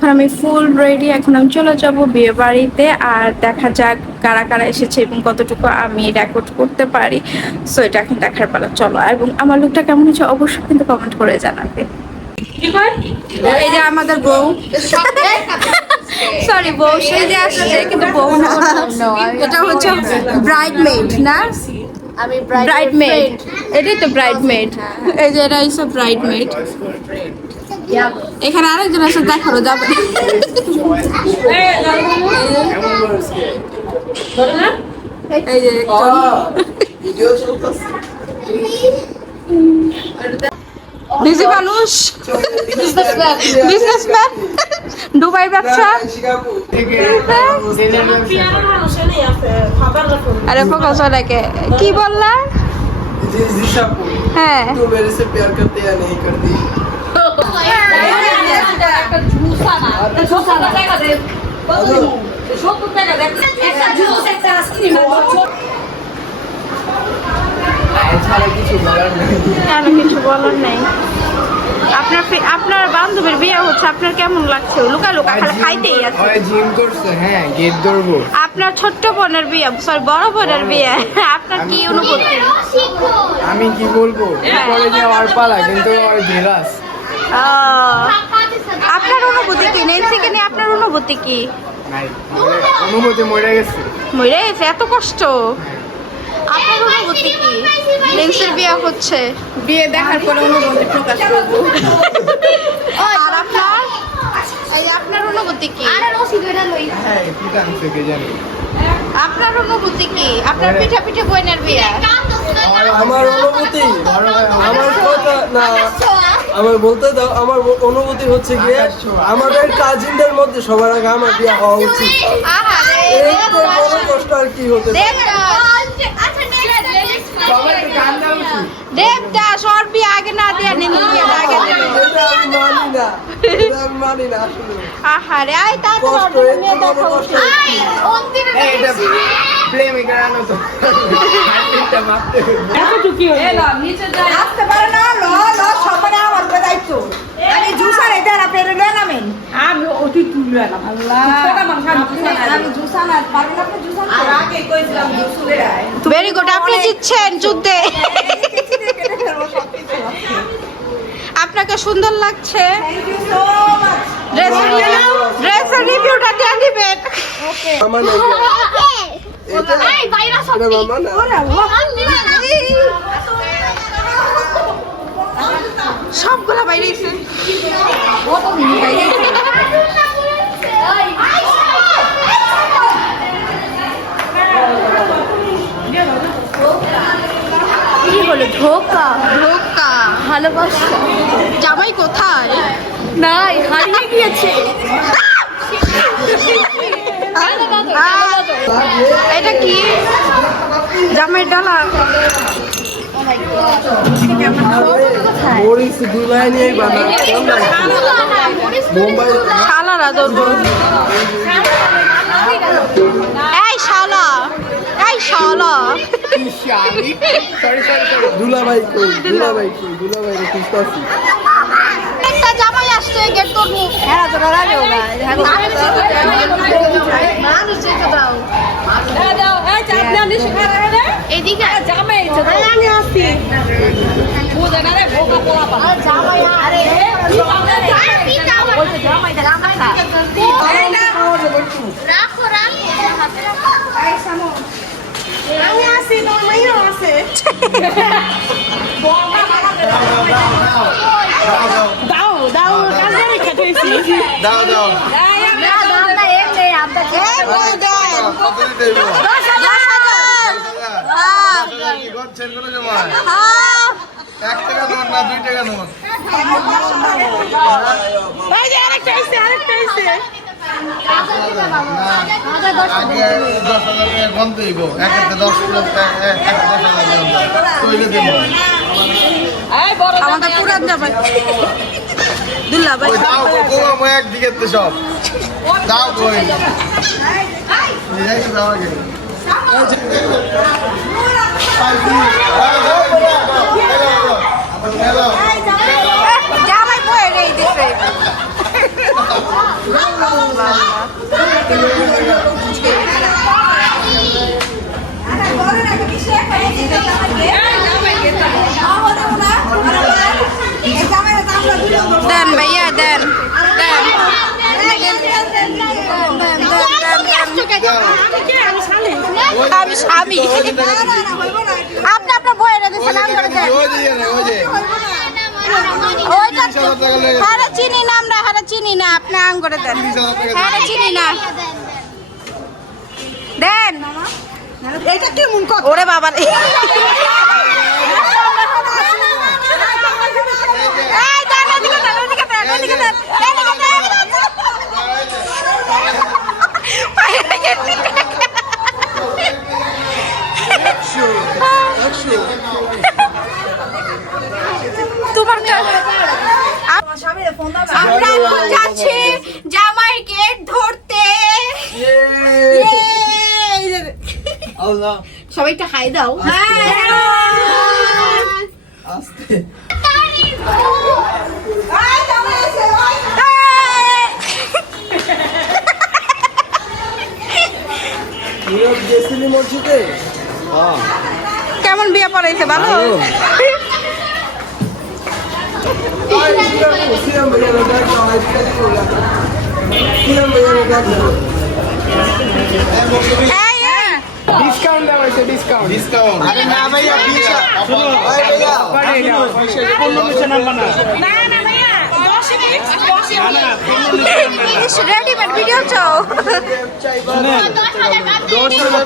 এখন আমি full ready, এখন আমি চলে যাব বিয়ে বাড়িতে। আর দেখা যাক কারা কারা এসেছে এবং কতটুকু আমি রেকর্ড করতে পারি। সো এটা এখন দেখার পালা, চলো। এবং আমার লুকটা কেমন হচ্ছে অবশ্যই কিন্তু কমেন্ট করে জানাবে। এই যে আমাদের বউ, সরি বউ সেজে আসছে কিন্তু বউ না, এটা হচ্ছে ব্রাইডমেড না, আমি ব্রাইডমেড, এটাই তো ব্রাইডমেড। এই যে এটা হচ্ছে ব্রাইডমেড। এখানে আরেকজন আছে, দেখানো যাবে। এই যে বিজি মানুষ, বিজনেসম্যান, দুবাই ব্যবসা। আরে ফোকাস লাগে, কি বললা? হ্যাঁ কিছু বলার নাই। আপনার বান্ধবীর বিয়ে হচ্ছে, আপনার কেমন লাগছে? লুকা লুকা খালি খাইতেই আছে। হ্যাঁ গেট ধরবো। আপনার ছোট্ট বোনের বিয়ে, সরি বড় বোনের বিয়ে, আপনার কি অনুভূতি? আমি কি বলবো, কলেজে আর পালা কিন্তু আপনার অনুভূতি কি? নেন্সিকে নিয়ে আপনার অনুভূতি কি? অনুভূতি মরে গেছে। মরে গেছে? এত কষ্ট? আপনার অনুভূতি কি? নেন্সির বিয়ে হচ্ছে, বিয়ে দেখার পরে অনুভূতি প্রকাশ করবো। আর আপনার অনুভূতি কি? আপনার অনুভূতি কি? আপনার পিঠা পিঠে বোনের বিয়ে। আমার অনুভূতি, আমার কথা না, আমার বলতে দাও। আমার অনুভূতি হচ্ছে গিয়ে আমাদের কাজিনদের মধ্যে সবার আগে আমার বিয়ে হওয়া উচিত। এই তো বড় কষ্ট আর কি হতে পারে। দেবটা সর বিয়ে আগে না দিয়ে নিন, বিয়ে আগে দিবে। এটা আমি মানি না, এটা আমি মানি না আসলে। আহারে আই তা তো কষ্ট, এর চেয়ে বড় কষ্ট কি? এটা প্রেমিকার আনো তো আসতে পারে না, ল ল সবাই আমার দায়িত্ব। আমি জুসার এটা না পেরে লয় না আমি অতি তুললে না আল্লাহ আমি জুসা না পারবো না, আপনি জুসা আর আগে কইছিলাম জুসুরে আয়। ভেরি গুড, আপনি জিতছেন যুদ্ধে। আপনাকে সুন্দর লাগছে। ড্রেসের রিভিউটা দিয়ে দিবেন। আমার না এটা মামা না। সবগুলা বাইরে গেছে। কি হলো? ধোকা ধোকা ভালোবাসা। জামাই কোথায়? নাই, হারিয়ে গিয়েছে। এটা কি? জামাই ডালা। মরিচ দুলাই নিয়ে বানা মুম্বাই শালারা ধরবো। এই শালা, এই শালা। দুলাভাই কই, দুলাভাই কই, দুলাভাই খুঁজতাছি। একটা জামাই আসছে, গেট ধরবো। হ্যাঁ তোরা লাগে ওরা মানুষ যেতে দাও। এদিকে জামাই আমি আসছি। জামাই আরে জামাই রাখো রাখো। আমি আসি, তোমার মাইও আছে। দাও দাও কাজে রেখে দিয়েছি। দাও দাও না দাও না, এই নে আপনাকে এই দেন 10,000 কি করছেন বলে জমা হ্যাঁ 1 টাকা নোট না 2 টাকা নোট। ভাই যে আরেকটা আইছে, আরেকটা আইছে। আগে 10,000 টাকা বন্ধ হইব, একটা 10 টাকা, একটা 10,000 কইলে দেব। আমাদের পুরান জামাই দুল্লা ভাই। ওই দাও গো গো একদিকে তো সব দাও কই এই দাও আগে জামাই বয়ে গই দিছে। দেন ভাইয়া দেন দেন আমি স্বামী আপনি আপনার বইয়ের দিয়েছেন নাম করে দেন ওইটা হারে চিনি না আমরা হারে চিনি না আপনি আম করে দেন হারে চিনি না দেন এটা কেমন কথা ওরে বাবা রে এই দেন এদিকে দেন এদিকে দেন এদিকে দেন এদিকে দেন তোমার আমরা এখন যাচ্ছি জামাই গেট ধরতে আল্লাহ সবাই একটা হাই দাও আস্তে নিয়োগ গেছিলি মসজিদে কেমন বিয়ে পড়াইছে ভালো সিরাম ভাইয়া দেখ সিরাম ভাইয়া দেখ ডিসকাউন্ট দেওয়া হয়েছে ডিসকাউন্ট ডিসকাউন্ট আরে না ভাইয়া পিছা শুনো ভাই ভাইয়া পনেরো নিচে নামবা না রেডিমেড ভিডিও চাও দশ টাকা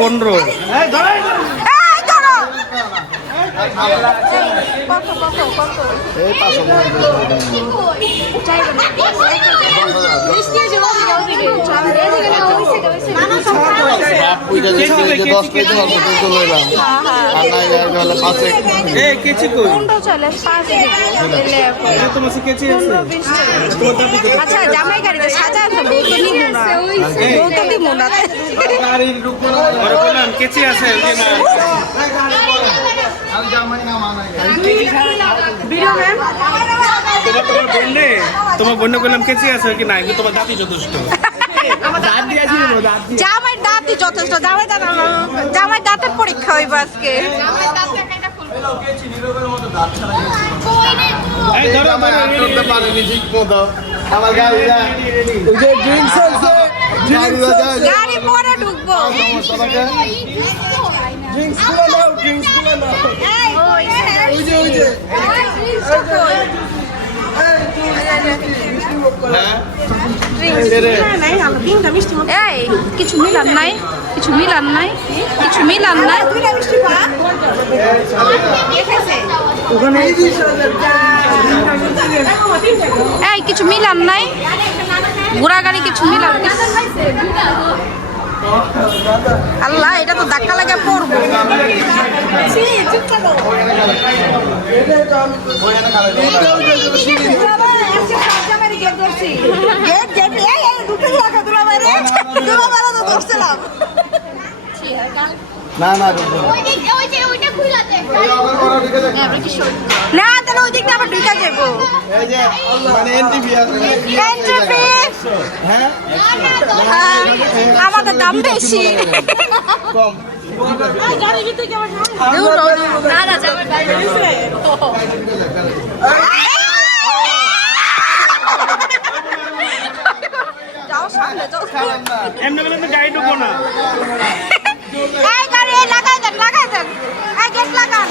15 এই ধরো কত কত কত এই 500 বাপ পুইটা যে 10 কেজি অল্প তো লইলাম আর নাই গেলে 5 এ কেচি কই কোনটা চলে 5 দিলে তোমার সে কেচি আছে আচ্ছা জামাই গাড়িতে সাজা আছে বউ তো নিব না বউ তো নিব না গাড়ির রুকো আর বললাম কেচি আছে ওই যে না আর জামাই না মানাই ভিডিও ম্যাম তোমার বোন কইলাম কেচি আছে কি না কিন্তু তোমার দাঁতই যথেষ্ট দাঁত দিয়েছি দাঁত জামাই দাঁতই যথেষ্ট জামাই দাঁতের পরীক্ষা হইব আজকে এই ধরো জামাই আর করতে পারেনি ঠিক মতো আমার গাড়িটা ওই যে ড্রিঙ্কস আছে গাড়িটা যায় গাড়ি পরে ঢুকবো সমস্যা থাকে ড্রিঙ্কস গুলো নাও ড্রিঙ্কস গুলো নাও ওই যে হ্যাঁ এই কিছু মিলান নাই কিছু মিলান নাই কিছু মিলান নাই এই কিছু মিলান নাই ঘোড়া গাড়ি কিছু মিলান আল্লাহ এটা তো ধাক্কা লাগে পড়বো না না না তাহলে ওই দিকটা আবার ঢুকে যাবো এই যে মানে এনটিভি আছে হ্যাঁ আমাদের দাম বেশি কম যাও সামনে যাও এমনি বলে তো গাড়ি ঢুকবো না এই গাড়ি লাগাই দেন এই গেট লাগান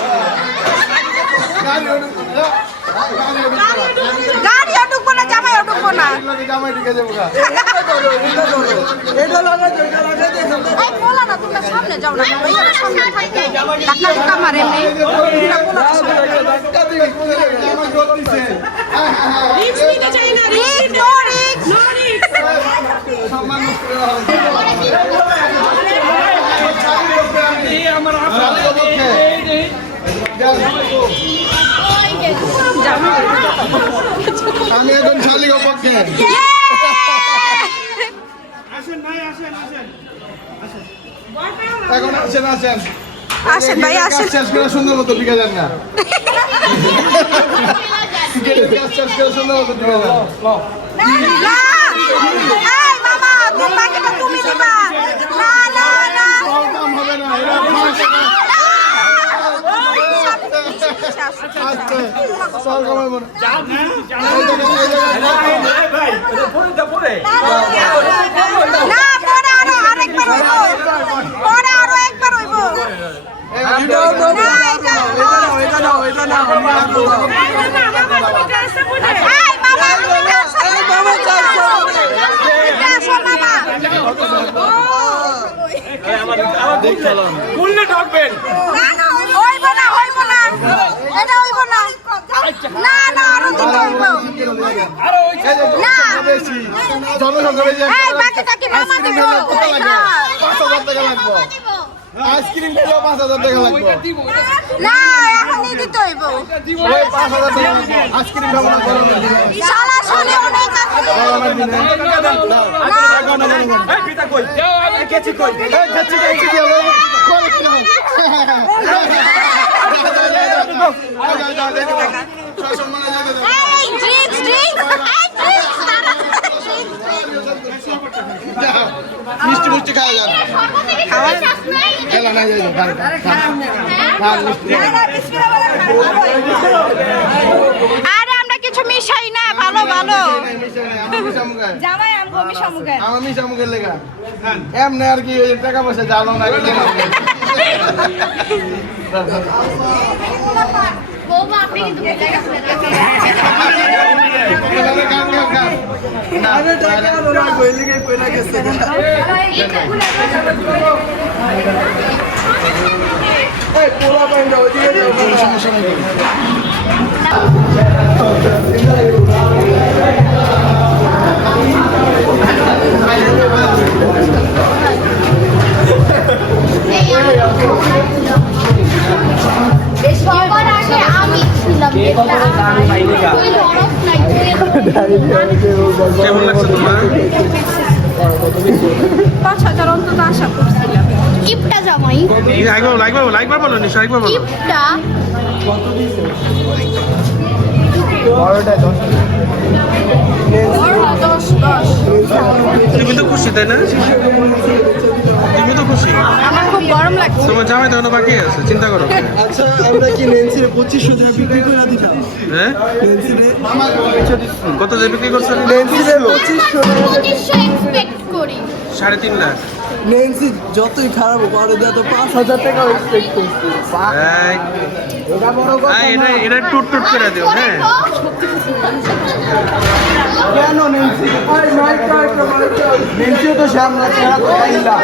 গাড়িও ঢুকবো না জামাইও ঢুকবো না জামাই ঢুকে যাবো এটা লাগাই দে এই বলা না তোমরা সামনে যাও না ভাইয়া সামনে থাকতে ধাক্কা ধাক্কা মারে নেই রিস্ক নিতে চাই না রিস্ক নো রিস্ক আমি এখন শালিক পক্ষে আসেন ভাই আসেন এখন আসেন আসেন ভাই আসেন শেষ করে সুন্দর মতো বিকে যান না না এই মামা তুমি বাকিটা তুমি দিবা না না না না পরে আরো আরেকবার হইব পরে আরো একবার হইব এই মামা তুমি আসো মামা কোনটা ঢকবেন হইব না এটা হইব না না না আরো দিতে হইব না এই বাকিটা কি মামা দিব আইসক্রিম খেলেও 5,000 টাকা লাগবে না এখনই দিতে হইব ওই 5,000 টাকা আইসক্রিম খাবো না গরমের দিনে শালা শুনে অনেক আছে গরমের দিনে কেচি কই এই ড্রিঙ্কস মিষ্টি মুষ্টি খাওয়া যাবে খেলা না যাই আরে আমরা কিছু মিশাই না ভালো ভালো জামাই আমগো মিশামুগে আমার মিশা মুখের লেগা এমনি আর কি ওই টাকা পয়সা জানো না বৌমা আপনি কিন্তু বেঁচে গেছেন আরে টাকা না কইলে কে কইলা গেছে এই পোলা বাইন্দা ওদিকে যাও সমস্যা নেই সবার আগে আমি ছিলাম কেমন লাগছে তোমার 5,000 অন্তত আশা করছিলাম। কিপটা জামাই লাইকবার বলো নিশা একবার বলো কিপটা তুমি তো খুশি তাই না তুমি তো খুশি আমার খুব গরম লাগছে। তোমার জামাই তো এখনো বাকি আছে চিন্তা করো আচ্ছা আমরা কি নেন্সির 2500 টাকা বিক্রি করে দিতাম হ্যাঁ নেন্সিরে কত দিয়ে বিক্রি করছো নেন্সিরে 2500 টাকা 2500 এক্সপেক্ট করি 3.5 লাখ নেন্সি যতই খারাপ হোক আর দেয়া তো 5000 টাকা এক্সপেক্ট করছি এটা টুট করে দিও হ্যাঁ কেন নেন্সি ওই নেন্সি তো সামনে চেহারা তো কাইলা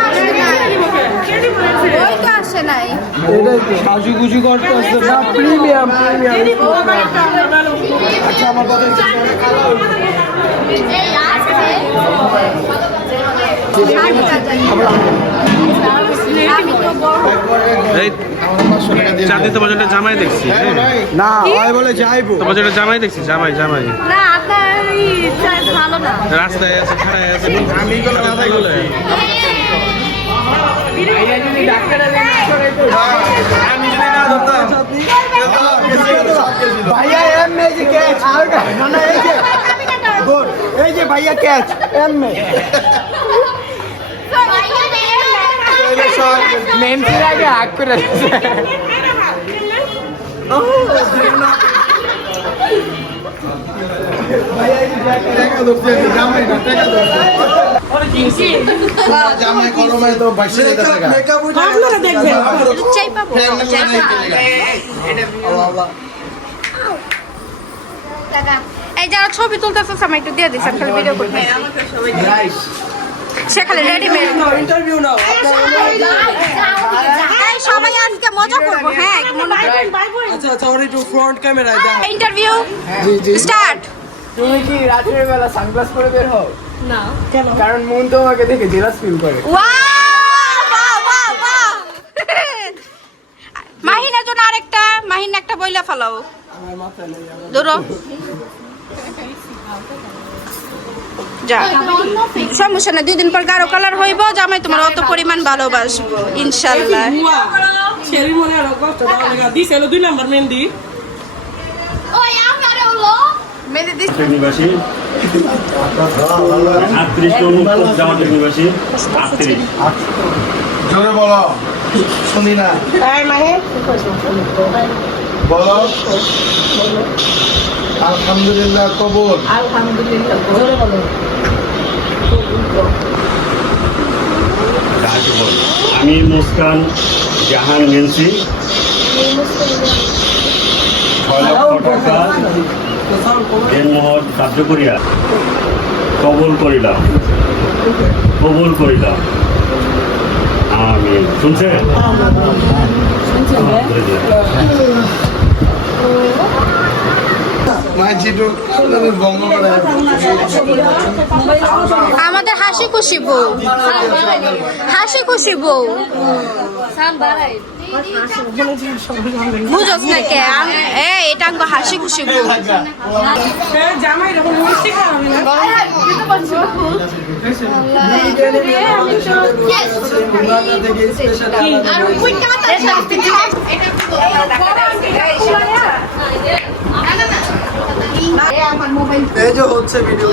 ওই তো আসে নাই। এটাই তো সাজুগুজু করতে আসছে না প্রিমিয়াম আচ্ছা আমার কথা এই আসছে এই চাঁদনি তোমার জন্য জামাই দেখছি হ্যাঁ না ওই বলে যাইবো তোমার জন্য জামাই দেখছি জামাই না আপনার ভালো না। রাস্তায় আছে খাড়ায় আছে আমি বলে ভাইয়া এম মে যে ক্যাচ আর না এই যে গোল এই যে ভাইয়া ক্যাচ এম মে নেন্সির আগে হাক করে জামাই গরমে তো 22,000 টাকা মেকআপ আপনারা দেখবেন চাই পাবো। এই যারা ছবি তুলতেছে আমি একটু দিয়ে দিচ্ছি খালি ভিডিও করতে। সে খালি রেডিমেড। ইন্টারভিউ নাও এই সবাই আজকে মজা করব হ্যাঁ আচ্ছা আচ্ছা ওর একটু ফ্রন্ট ক্যামেরায় দেখা ইন্টারভিউ স্টার্ট। তুমি কি রাতের বেলা সানগ্লাস পরে বের হও না কেন কারণ মন তোমাকে দেখে জেলাস ফিল করে মাহিনের জন্য আরেকটা মাহিন একটা বইলা ফেলাও ধরো যা সমস্যা না 2 দিন পর গাঢ় কালার হইব জামাই তোমার অত পরিমাণ ভালোবাসবো ইনশাআল্লাহ ছেলে মনে আর কষ্ট দাও লাগা দিছিল 2 নাম্বার মেহেন্দি ওই আমারে হলো নিবাসী 38 উত্তর জামাতের নিবাসী 38। জোরে বলো, শুনি না। বলো আলহামদুলিল্লাহ কবুল। আমি মুস্কান জাহান মেন্সি 6 লক্ষ টাকা দেনমোহর ধার্য করিয়া কবুল করিলাম। আমি শুনছে আমাদের হাসি খুশি বউ, হাসি খুশি বউ বুঝোস না কে? এটা হাসি খুশি বউ। এই যে হচ্ছে ভিডিও।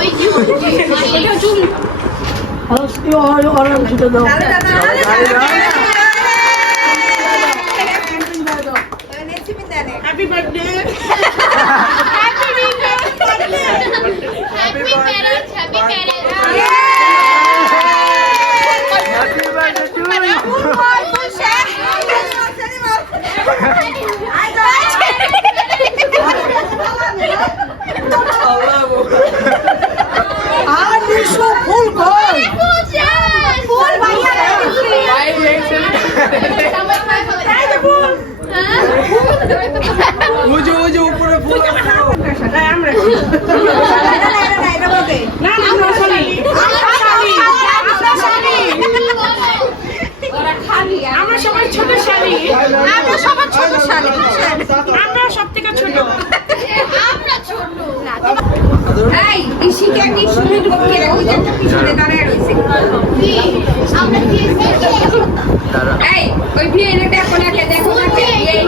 Happy birthday. ফুল কই? ফুল ভাইয়া ওই যে উপরে ফুল আছে। আমরা সবাই ছোট শালি, আমরা সবার ছোট শালি, আমরা সব থেকে ছোট। এই ইশিকা কি শুনে ঢুকে ওই যে পিছনে দাঁড়ায় রইছে। এই ওই ভিডিওটা দেখো না, কে দেখো না, কে এই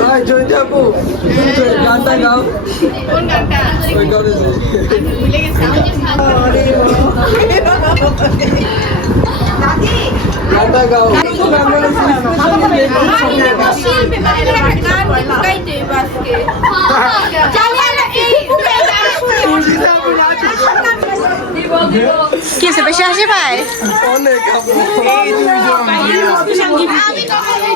হাই জয়িতা আপু, গানটা গাও। কোন গানটা? ওই গানে যে ভুলে গেছি গানটা গাও। শিল্পী মানে গান গাইতে বাসকে কি সে বেশি হাসি পায় অনেক আপু। আমি কখনোই